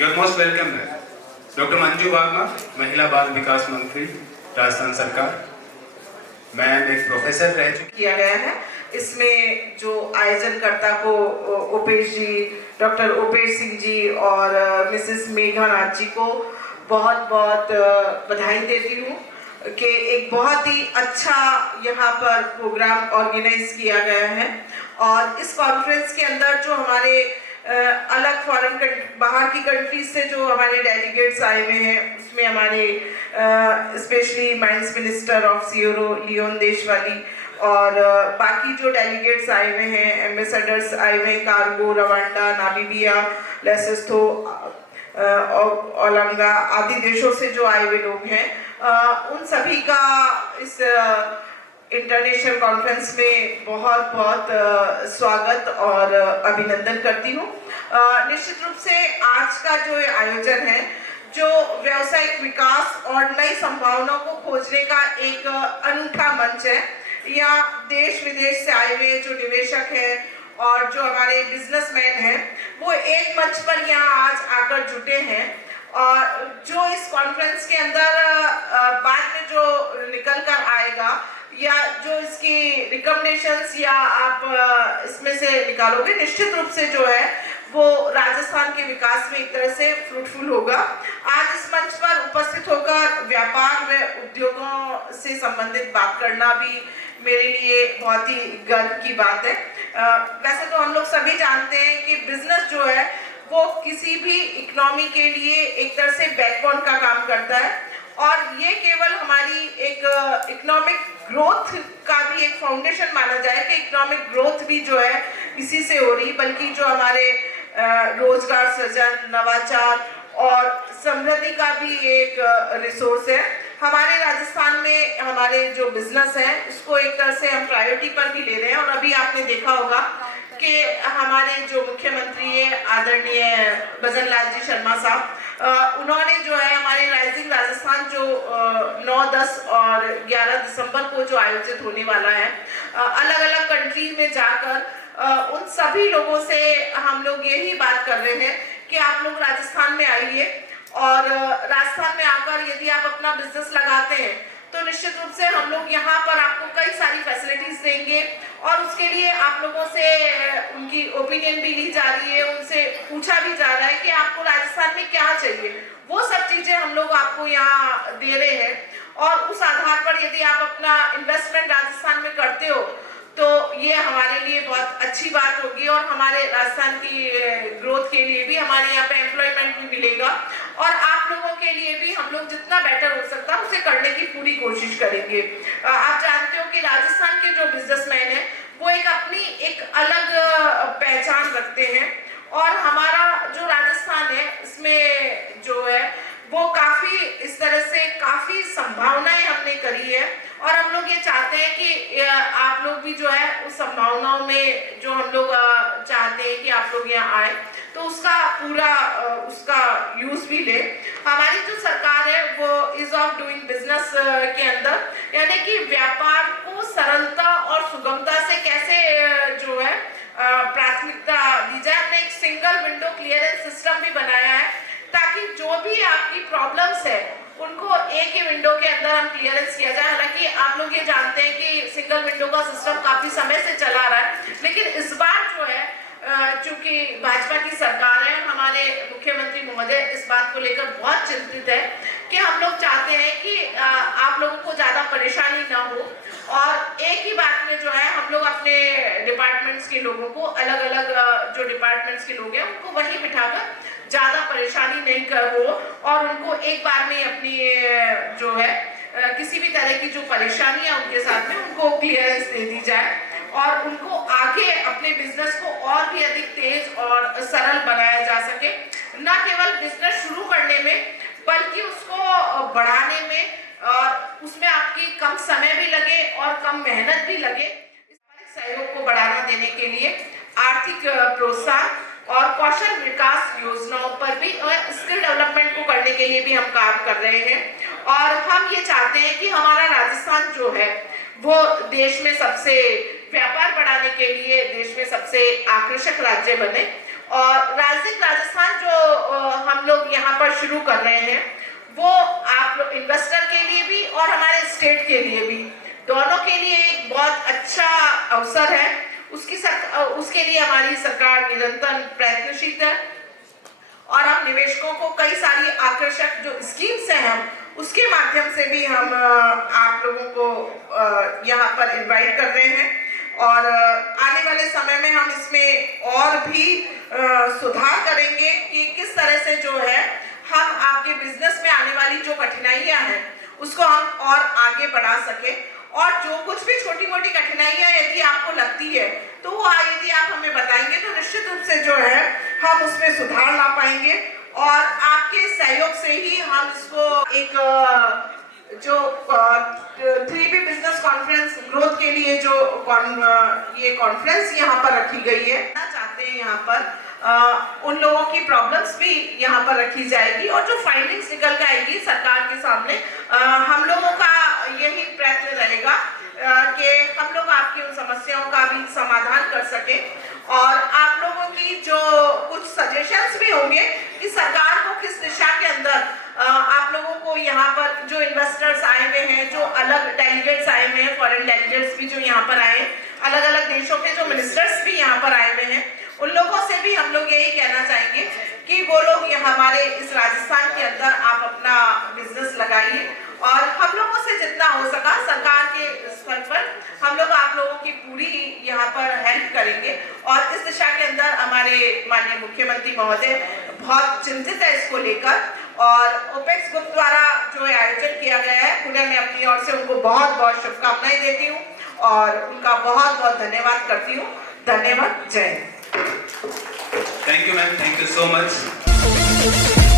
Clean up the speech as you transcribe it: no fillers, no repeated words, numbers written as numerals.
You are most welcome there. Doctor Manju Verma, महिला बाल विकास मंत्री, राजस्थान सरकार। मैं एक प्रोफेसर रह चुकी किया गया है। इसमें जो आयोजनकर्ता को उपेश जी, डॉक्टर उपेश सिंह जी और मिसेस मेघा नाथ जी को बहुत बहुत बधाई देती हूँ कि एक बहुत ही अच्छा यहाँ पर प्रोग्राम ऑर्गेनाइज किया गया है। और इस कॉन्फ्रेंस के अंदर जो हमारे अलग फॉरेन बाहर की कंट्रीज से जो हमारे डेलीगेट्स आए हुए हैं, उसमें हमारे specially mines minister of Sierra Leone देश वाली और बाकी जो डेलीगेट्स आए हुए हैं, एम्बेसडर्स आए हुए हैं, cargo, Rwanda, Namibia, Lesotho, Olonga आदि देशों से जो आए हुए लोग हैं, उन सभी का इस इंटरनेशनल कॉन्फ्रेंस में बहुत बहुत स्वागत और अभिनंदन करती हूँ। निश्चित रूप से आज का जो आयोजन है, जो व्यावसायिक विकास और नई संभावनाओं को खोजने का एक अनूठा मंच है। यहाँ देश विदेश से आए हुए जो निवेशक हैं और जो हमारे बिजनेसमैन हैं, वो एक मंच पर यहाँ आज आकर जुटे हैं। और जो इस कॉन्फ्रेंस के अंदर बाद में जो निकल कर आएगा या जो इसकी रिकमेंडेशंस या आप इसमें से निकालोगे, निश्चित रूप से जो है वो राजस्थान के विकास में एक तरह से फ्रूटफुल होगा। आज इस मंच पर उपस्थित होकर व्यापार व उद्योगों से संबंधित बात करना भी मेरे लिए बहुत ही गर्व की बात है। वैसे तो हम लोग सभी जानते हैं कि बिजनेस जो है वो किसी भी इकोनॉमी के लिए एक तरह से बैकबोन का काम करता है और ये केवल हमारी एक इकोनॉमिक ग्रोथ का भी एक फाउंडेशन माना जाए कि इकोनॉमिक ग्रोथ भी जो है इसी से हो रही, बल्कि जो हमारे रोजगार सृजन, नवाचार और समृद्धि का भी एक रिसोर्स है। हमारे राजस्थान में हमारे जो बिजनेस है उसको एक तरह से हम प्रायोरिटी पर भी ले रहे हैं। और अभी आपने देखा होगा कि हमारे जो मुख्यमंत्री है आदरणीय भजन लाल जी शर्मा साहब, उन्होंने जो है हमारे राइजिंग राजस्थान जो 9, 10 और 11 दिसंबर को जो आयोजित होने वाला है, अलग अलग कंट्री में जाकर उन सभी लोगों से हम लोग यही बात कर रहे हैं कि आप लोग राजस्थान में आइए और राजस्थान में आकर यदि आप अपना बिजनेस लगाते हैं तो निश्चित रूप से हम लोग यहाँ पर आपको कई सारी फैसिलिटीज देंगे और उसके लिए आप लोगों से उनकी ओपिनियन भी ली जा रही है, उनसे पूछा भी जा रहा है कि आपको राजस्थान में क्या चाहिए। वो सब चीजें हम लोग आपको यहाँ दे रहे हैं और उस आधार पर यदि आप अपना इन्वेस्टमेंट राजस्थान में करते हो तो ये हमारे लिए बहुत अच्छी बात होगी और हमारे राजस्थान की ग्रोथ के लिए भी हमारे यहाँ पे एम्प्लॉयमेंट भी मिलेगा और आप लोगों के लिए भी हम लोग जितना बेटर हो सकता है उसे करने की पूरी कोशिश करेंगे। आप जानते हो कि राजस्थान के जो बिजनेसमैन हैं वो एक अपनी एक अलग पहचान रखते हैं और हमारा जो राजस्थान है इसमें जो है वो काफी इस तरह से काफी संभावनाएं हमने करी है और हम लोग ये चाहते हैं कि आप लोग भी जो है उस संभावनाओं में जो हम लोग चाहते हैं कि आप लोग यहाँ आए तो उसका पूरा उसका यूज भी ले। हमारी जो सरकार है वो इज ऑफ डूइंग बिजनेस के अंदर यानी कि व्यापार को सरलता और सुगमता से कैसे जो है प्राथमिकता दी जाए। हमने एक सिंगल विंडो क्लियरेंस सिस्टम भी बनाया है ताकि जो भी आपकी प्रॉब्लम्स है उनको एक ही विंडो के अंदर हम क्लियरेंस किया जाए। हालांकि आप लोग ये जानते हैं कि सिंगल विंडो का सिस्टम काफी समय से चला रहा है, लेकिन इस बार जो है चूंकि भाजपा की सरकार है, हमारे मुख्यमंत्री महोदय इस बात को लेकर बहुत चिंतित है कि हम लोग चाहते हैं कि आप लोगों को ज्यादा परेशानी ना हो और एक ही बात में जो है हम लोग अपने डिपार्टमेंट्स के लोगों को अलग अलग जो डिपार्टमेंट्स के लोग हैं उनको वहीं बिठाकर ज्यादा परेशानी नहीं कर हो और उनको एक बार में अपनी जो है किसी भी तरह की जो परेशानियां उनके साथ में उनको क्लियरेंस दे दी जाए और उनको आगे अपने बिजनेस को और भी अधिक तेज और सरल बनाया जा सके। न केवल बिजनेस शुरू करने में बल्कि उसको बढ़ाने में और उसमें आपकी कम समय भी लगे और कम मेहनत भी लगे। इस सहयोग को बढ़ावा देने के लिए आर्थिक प्रोत्साहन और कौशल विकास योजनाओं पर भी और स्किल डेवलपमेंट को करने के लिए भी हम काम कर रहे हैं और हम ये चाहते हैं कि हमारा राजस्थान जो है वो देश में सबसे व्यापार बढ़ाने के लिए देश में सबसे आकर्षक राज्य बने और राइजिंग राजस्थान जो हम लोग यहाँ पर शुरू कर रहे हैं वो आप लोग इन्वेस्टर के लिए भी और हमारे स्टेट के लिए भी दोनों के लिए एक बहुत अच्छा अवसर है। उसके लिए हमारी सरकार निरंतर प्रयत्नशील है और हम निवेशकों को कई सारी आकर्षक जो स्कीम्स हैं हम उसके माध्यम से भी हम आप लोगों को यहाँ पर इनवाइट कर रहे हैं और आने वाले समय में हम इसमें और भी सुधार करेंगे कि किस तरह से जो है हम आपके बिजनेस में आने वाली जो कठिनाइयां हैं उसको हम और आगे बढ़ा सके और जो कुछ भी छोटी मोटी कठिनाइयां यदि आपको लगती है तो वो यदि आप हमें बताएंगे तो निश्चित रूप से जो है हम उसमें सुधार ला पाएंगे और आपके सहयोग से ही हम इसको एक जो 3B बिजनेस कॉन्फ्रेंस ग्रोथ के लिए जो ये कॉन्फ्रेंस यहाँ पर रखी गई है चाहते हैं यहाँ पर उन लोगों की प्रॉब्लम्स भी यहाँ पर रखी जाएगी और जो फाइंडिंग्स निकल के आएगी सरकार के सामने हम लोगों का यही प्रयत्न रहेगा कि हम लोग आपकी उन समस्याओं का भी समाधान कर सके और आप लोगों की जो कुछ सजेशंस भी होंगे कि सरकार को किस दिशा के अंदर आप लोगों को यहाँ पर जो इन्वेस्टर्स आए हुए हैं जो अलग डेलीगेट्स आए हुए हैं फॉरेन डेलीगेट्स भी जो यहाँ पर आए हैं अलग अलग देशों के जो मिनिस्टर्स भी यहाँ पर आए हुए हैं उन लोगों से भी हम लोग यही कहना चाहेंगे कि वो लोग हमारे इस राजस्थान के अंदर आप अपना बिजनेस लगाइए और हम लोगों से जितना हो सका सरकार के स्तर पर हम लोग आप लोगों की पूरी यहाँ पर हेल्प करेंगे और इस दिशा के अंदर हमारे माननीय मुख्यमंत्री महोदय बहुत चिंतित है इसको लेकर और ओपेक्स ग्रुप द्वारा जो आयोजन किया गया है पुनः मैं अपनी ओर से उनको बहुत बहुत शुभकामनाएं देती हूँ और उनका बहुत बहुत धन्यवाद करती हूँ। धन्यवाद। जय Hind. Thank you, ma'am. Thank you so much.